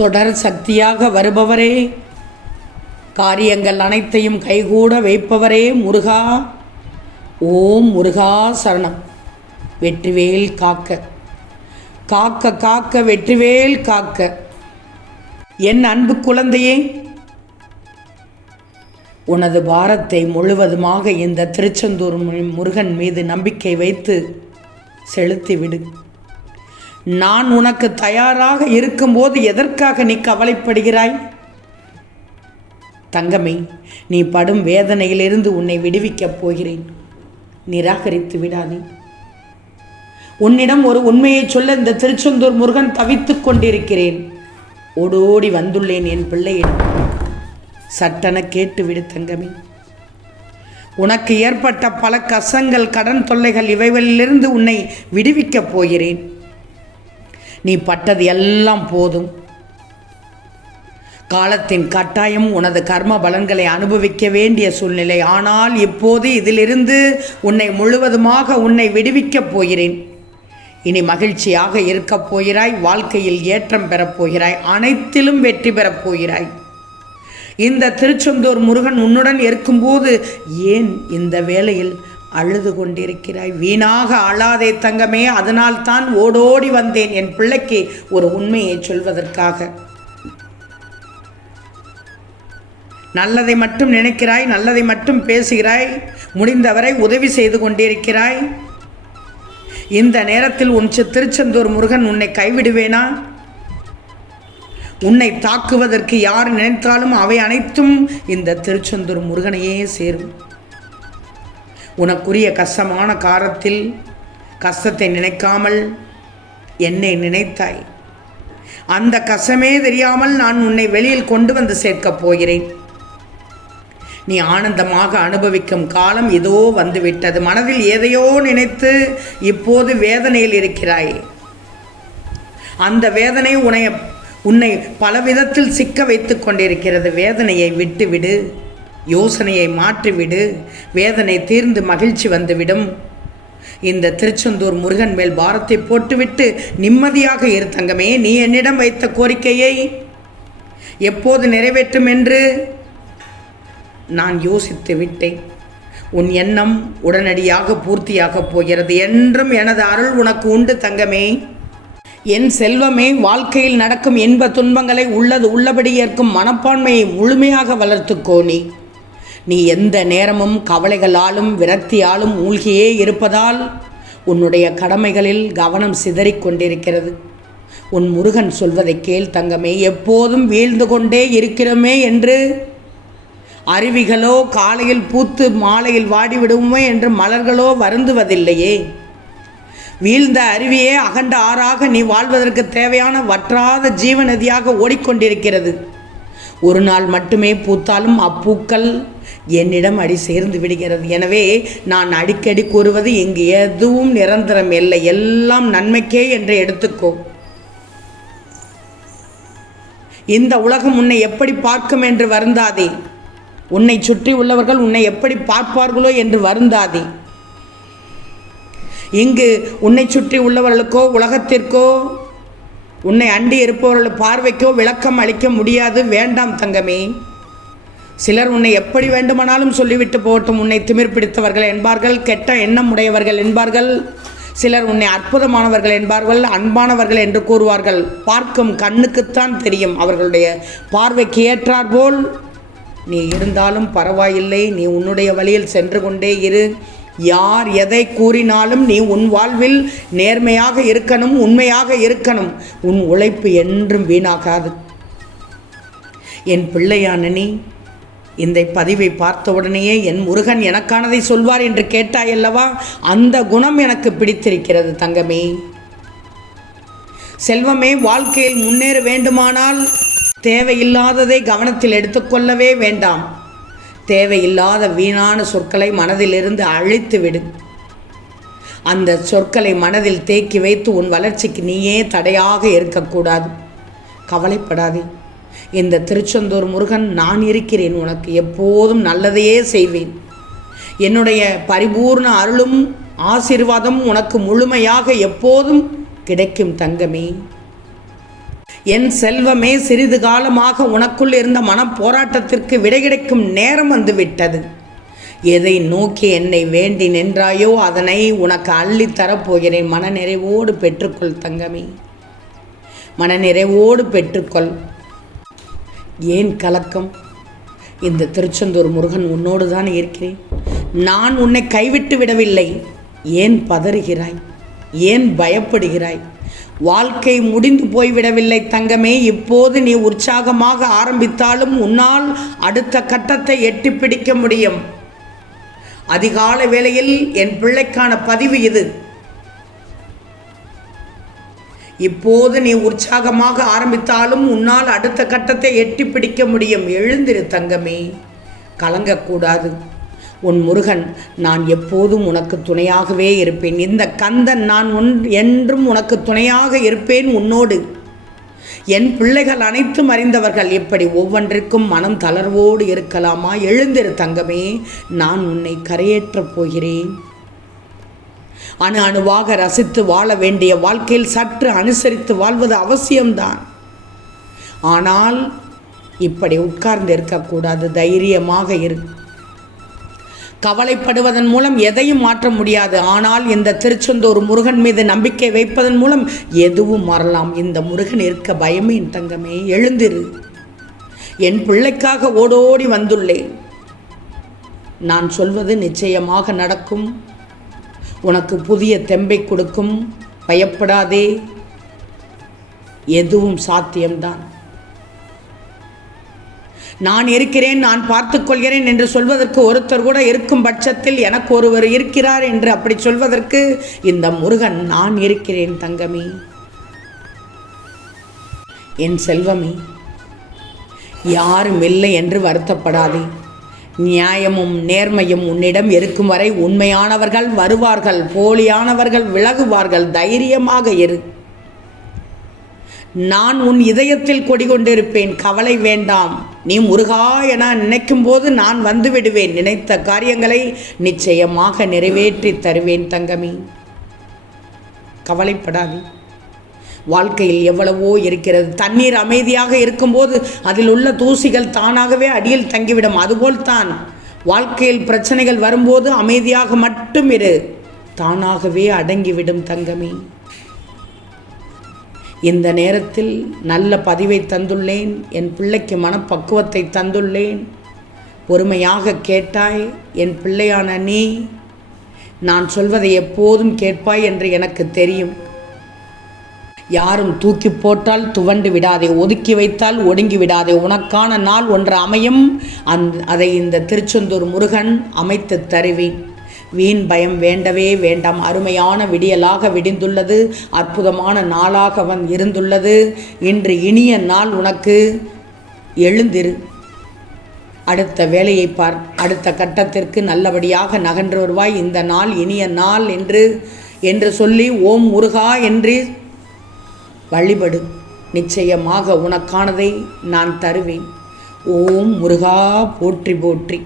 தொடர் சக்தியாக வருபவரே, காரியங்கள் அனைத்தையும் கைகூட வைப்பவரே முருகா, ஓம் முருகா சரணம். வெற்றிவேல் காக்க காக்க காக்க வெற்றிவேல் காக்க. என் அன்பு குழந்தையே, உனது பாரத்தை முழுவதுமாக இந்த திருச்செந்தூர் முருகன் மீது நம்பிக்கை வைத்து செலுத்திவிடு. நான் உனக்கு தயாராக இருக்கும்போது எதற்காக நீ கவலைப்படுகிறாய்? தங்கமே, நீ படும் வேதனையிலிருந்து உன்னை விடுவிக்கப் போகிறேன். நிராகரித்து விடாதே. உன்னிடம் ஒரு உண்மையை சொல்ல இந்த திருச்செந்தூர் முருகன் தவித்து கொண்டிருக்கிறேன். ஓடோடி வந்துள்ளேன் என் பிள்ளையிடம். சட்டென கேட்டுவிடு தங்கமே. உனக்கு ஏற்பட்ட பல கஷ்டங்கள், கடன் தொல்லைகள், இவைகளிலிருந்து உன்னை விடுவிக்கப் போகிறேன். நீ பட்டது எல்லாம் போதும். காலத்தின் கட்டாயம் உனது கர்ம பலன்களை அனுபவிக்க வேண்டிய சூழ்நிலை. ஆனால் இப்போது இதிலிருந்து உன்னை முழுவதுமாக உன்னை விடுவிக்கப் போகிறேன். இனி மகிழ்ச்சியாக இருக்கப் போகிறாய். வாழ்க்கையில் ஏற்றம் பெறப் போகிறாய். அனைத்திலும் வெற்றி பெறப் போகிறாய். இந்த திருச்செந்தூர் முருகன் உன்னுடன் இருக்கும்போது ஏன் இந்த வேளையில் அழுது கொண்டிருக்கிறாய்? வீணாக அழாதே தங்கமே. அதனால் தான் ஓடோடி வந்தேன் என் பிள்ளைக்கு ஒரு உண்மையை சொல்வதற்காக. நல்லதை மட்டும் நினைக்கிறாய், நல்லதை மட்டும் பேசுகிறாய், முடிந்தவரை உதவி செய்து கொண்டிருக்கிறாய். இந்த நேரத்தில் உன் திருச்செந்தூர் முருகன் உன்னை கைவிடுவேனா? உன்னை தாக்குவதற்கு யார் நினைத்தாலும் அவை அனைத்தும் இந்த திருச்செந்தூர் முருகனையே சேரும். உனக்குரிய கஷ்டமான காலத்தில் கஷ்டத்தை நினைக்காமல் என்னை நினைத்தாய். அந்த கஷ்டமே தெரியாமல் நான் உன்னை வெளியில் கொண்டு வந்து சேர்க்கப் போகிறேன். நீ ஆனந்தமாக அனுபவிக்கும் காலம் இதோ வந்துவிட்டது. மனதில் எதையோ நினைத்து இப்போது வேதனையில் இருக்கிறாய். அந்த வேதனை உன்னை பலவிதத்தில் சிக்க வைத்து கொண்டிருக்கிறது. வேதனையை விட்டுவிடு, யோசனையை மாற்றிவிடு. வேதனை தீர்ந்து மகிழ்ச்சி வந்துவிடும். இந்த திருச்செந்தூர் முருகன் மேல் பாரத்தை போட்டுவிட்டு நிம்மதியாக இரு தங்கமே. நீ என்னிடம் வைத்த கோரிக்கையை எப்போது நிறைவேற்றும் என்று நான் யோசித்து விட்டேன். உன் எண்ணம் உடனடியாக பூர்த்தியாகப் போகிறது. என்றும் எனது அருள் உனக்கு உண்டு தங்கமே. என் செல்வமே, வாழ்க்கையில் நடக்கும் இன்ப துன்பங்களை உள்ளது உள்ளபடி ஏற்கும் மனப்பான்மையை முழுமையாக வளர்த்துக்கோ. நீ எந்த நேரமும் கவலைகளாலும் விரக்தியாலும் மூழ்கியே இருப்பதால் உன்னுடைய கடமைகளில் கவனம் சிதறிக்கொண்டிருக்கிறது. உன் முருகன் சொல்வதை கேள் தங்கமே. எப்போதும் வீழ்ந்து கொண்டே இருக்கிறோமே என்று அருவிகளோ காலையில் பூத்து மாலையில் வாடிவிடுவோமே என்று மலர்களோ வருந்துவதில்லையே. வீழ்ந்த அருவியே அகண்ட ஆறாக நீ வாழ்வதற்கு தேவையான வற்றாத ஜீவநதியாக ஓடிக்கொண்டிருக்கிறது. ஒரு நாள் மட்டுமே பூத்தாலும் அப்பூக்கள் என்னிடம் அடி சேர்ந்து விடுகிறது. எனவே நான் அடிக்கடி கூறுவது, இங்கு எதுவும் நிரந்தரம் இல்லை, எல்லாம் நன்மைக்கே என்று எடுத்துக்கோ. இந்த உலகம் உன்னை எப்படி பார்க்கும் என்று வருந்தாதே. உன்னை சுற்றி உள்ளவர்கள் உன்னை எப்படி பார்ப்பார்களோ என்று வருந்தாதே. இங்கு உன்னை சுற்றி உள்ளவர்களுக்கோ உலகத்திற்கோ உன்னை அண்டி இருப்பவர்கள் பார்வைக்கோ விளக்கம் அளிக்க முடியாது. வேண்டாம் தங்கமே. சிலர் உன்னை எப்படி வேண்டுமானாலும் சொல்லிவிட்டு போகட்டும். உன்னை திமிர் பிடித்தவர்கள் என்பார்கள், கெட்ட எண்ணம் உடையவர்கள் என்பார்கள். சிலர் உன்னை அற்புதமானவர்கள் என்பார்கள், அன்பானவர்கள் என்று கூறுவார்கள். பார்க்கும் கண்ணுக்குத்தான் தெரியும். அவர்களுடைய பார்வைக்கு ஏற்றாற்போல் நீ இருந்தாலும் பரவாயில்லை. நீ உன்னுடைய வழியில் சென்று கொண்டே இரு. யார் எதை கூறினாலும் நீ உன் வாழ்வில் நேர்மையாக இருக்கணும், உண்மையாக இருக்கணும். உன் உழைப்பு என்றும் வீணாகாது. என் பிள்ளையான நீ இந்த பதிவை பார்த்தவுடனேயே என் முருகன் எனக்கானதை சொல்வார் என்று கேட்டாயல்லவா? அந்த குணம் எனக்கு பிடித்திருக்கிறது தங்கமே. செல்வமே, வாழ்க்கையில் முன்னேற வேண்டுமானால் தேவையில்லாததை கவனத்தில் எடுத்துக்கொள்ளவே வேண்டாம். தேவையில்லாத வீணான சொற்களை மனதிலிருந்து அழித்துவிடு. அந்த சொற்களை மனதில் தேக்கி வைத்து உன் வளர்ச்சிக்கு நீயே தடையாக இருக்கக்கூடாது. கவலைப்படாதே. இந்த திருச்செந்தூர் முருகன் நான் இருக்கிறேன். உனக்கு எப்போதும் நல்லதையே செய்வேன். என்னுடைய பரிபூர்ண அருளும் ஆசீர்வாதம் உனக்கு முழுமையாக எப்போதும் கிடைக்கும் தங்கமே. என் செல்வமே, சிறிது காலமாக உனக்குள் இருந்த மனப்போராட்டத்திற்கு விடை கிடைக்கும் நேரம் வந்துவிட்டது. எதை நோக்கி என்னை வேண்டி நின்றாயோ அதனை உனக்கு அள்ளித்தரப்போகிறேன். மனநிறைவோடு பெற்றுக்கொள் தங்கமே, மனநிறைவோடு பெற்றுக்கொள். ஏன் கலக்கம்? இந்த திருச்செந்தூர் முருகன் உன்னோடு தான் இருக்கிறேன். நான் உன்னை கைவிட்டு விடவில்லை. ஏன் பதறுகிறாய்? ஏன் பயப்படுகிறாய்? வாழ்க்கை முடிந்து போய்விடவில்லை தங்கமே. இப்போது நீ உற்சாகமாக ஆரம்பித்தாலும் உன்னால் அடுத்த கட்டத்தை எட்டி பிடிக்க முடியும். அதிகால வேளையில் என் பிள்ளைக்கான பதிவு இது. இப்போது நீ உற்சாகமாக ஆரம்பித்தாலும் உன்னால் அடுத்த கட்டத்தை எட்டி பிடிக்க முடியும். எழுந்திரு தங்கமே, கலங்கக்கூடாது. உன் முருகன் நான் எப்போதும் உனக்கு துணையாகவே இருப்பேன். இந்த கந்தன் நான் என்றும் உனக்கு துணையாக இருப்பேன் உன்னோடு. என் பிள்ளைகள் அனைத்தும் அறிந்தவர்கள். இப்படி ஒவ்வொன்றிற்கும் மனம் தளர்வோடு இருக்கலாமா? எழுந்திரு தங்கமே, நான் உன்னை கரையேற்றப் போகிறேன். அணு அணுவாக ரசித்து வாழ வேண்டிய வாழ்க்கையில் சற்று அனுசரித்து வாழ்வது அவசியம்தான். ஆனால் இப்படி உட்கார்ந்து இருக்கக்கூடாது. தைரியமாக இரு. கவலைப்படுவதன் மூலம் எதையும் மாற்ற முடியாது. ஆனால் இந்த திருச்செந்தூர் முருகன் மீது நம்பிக்கை வைப்பதன் மூலம் எதுவும் மாறலாம். இந்த முருகன் இருக்க பயமே என் தங்கமே. எழுந்திரு. என் பிள்ளைக்காக ஓடோடி வந்துள்ளேன். நான் சொல்வது நிச்சயமாக நடக்கும். உனக்கு புதிய தெம்பை கொடுக்கும். பயப்படாதே, எதுவும் சாத்தியம்தான். நான் இருக்கிறேன், நான் பார்த்துக்கொள்கிறேன் என்று சொல்வதற்கு ஒருத்தர் கூட இருக்கும் பட்சத்தில் எனக்கு ஒருவர் இருக்கிறார் என்று அப்படி சொல்வதற்கு இந்த முருகன் நான் இருக்கிறேன் தங்கமே. என் செல்வமே, யாரும் இல்லை என்று வருத்தப்படாதே. நியாயமும் நேர்மையும் உன்னிடம் இருக்கும் வரை உண்மையானவர்கள் வருவார்கள், போலியானவர்கள் விலகுவார்கள். தைரியமாக இரு. நான் உன் இதயத்தில் கொடிகொண்டிருப்பேன். கவலை வேண்டாம். நீ முருகா என நினைக்கும் போது நான் வந்து விடுவேன். நினைத்த காரியங்களை நிச்சயமாக நிறைவேற்றி தருவேன் தங்கமே. கவலைப்படாதே. வாழ்க்கையில் எவ்வளவோ இருக்கிறது. தண்ணீர் அமைதியாக இருக்கும்போது அதில் உள்ள தூசிகள் தானாகவே அடியில் தங்கிவிடும். அதுபோல்தான் வாழ்க்கையில் பிரச்சனைகள் வரும்போது அமைதியாக மட்டும் இரு, தானாகவே அடங்கிவிடும் தங்கமே. இந்த நேரத்தில் நல்ல பதிவை தந்துள்ளேன். என் பிள்ளைக்கு மனப்பக்குவத்தை தந்துள்ளேன். பொறுமையாக கேட்டாய். என் பிள்ளையான நீ நான் சொல்வதை எப்போதும் கேட்பாய் என்று எனக்கு தெரியும். யாரும் தூக்கி போட்டால் துவண்டு விடாதே, ஒதுக்கி வைத்தால் ஒடுங்கி விடாதே. உனக்கான நாள் ஒன்று அமையும். அதை இந்த திருச்செந்தூர் முருகன் அமைத்து தருவேன். வீண் பயம் வேண்டவே வேண்டாம். அருமையான விடியலாக விடிந்துள்ளது. அற்புதமான நாளாக இருந்துள்ளது. இன்று இனிய நாள் உனக்கு. எழுந்திரு. அடுத்த வேலையை பார். அடுத்த கட்டத்திற்கு நல்லபடியாக நகன்று வருவாய். இந்த நாள் இனிய நாள் என்று சொல்லி ஓம் முருகா என்று வழிபடு. நிச்சயமாக உனக்கானதை நான் தருவேன். ஓம் முருகா போற்றி போற்றி.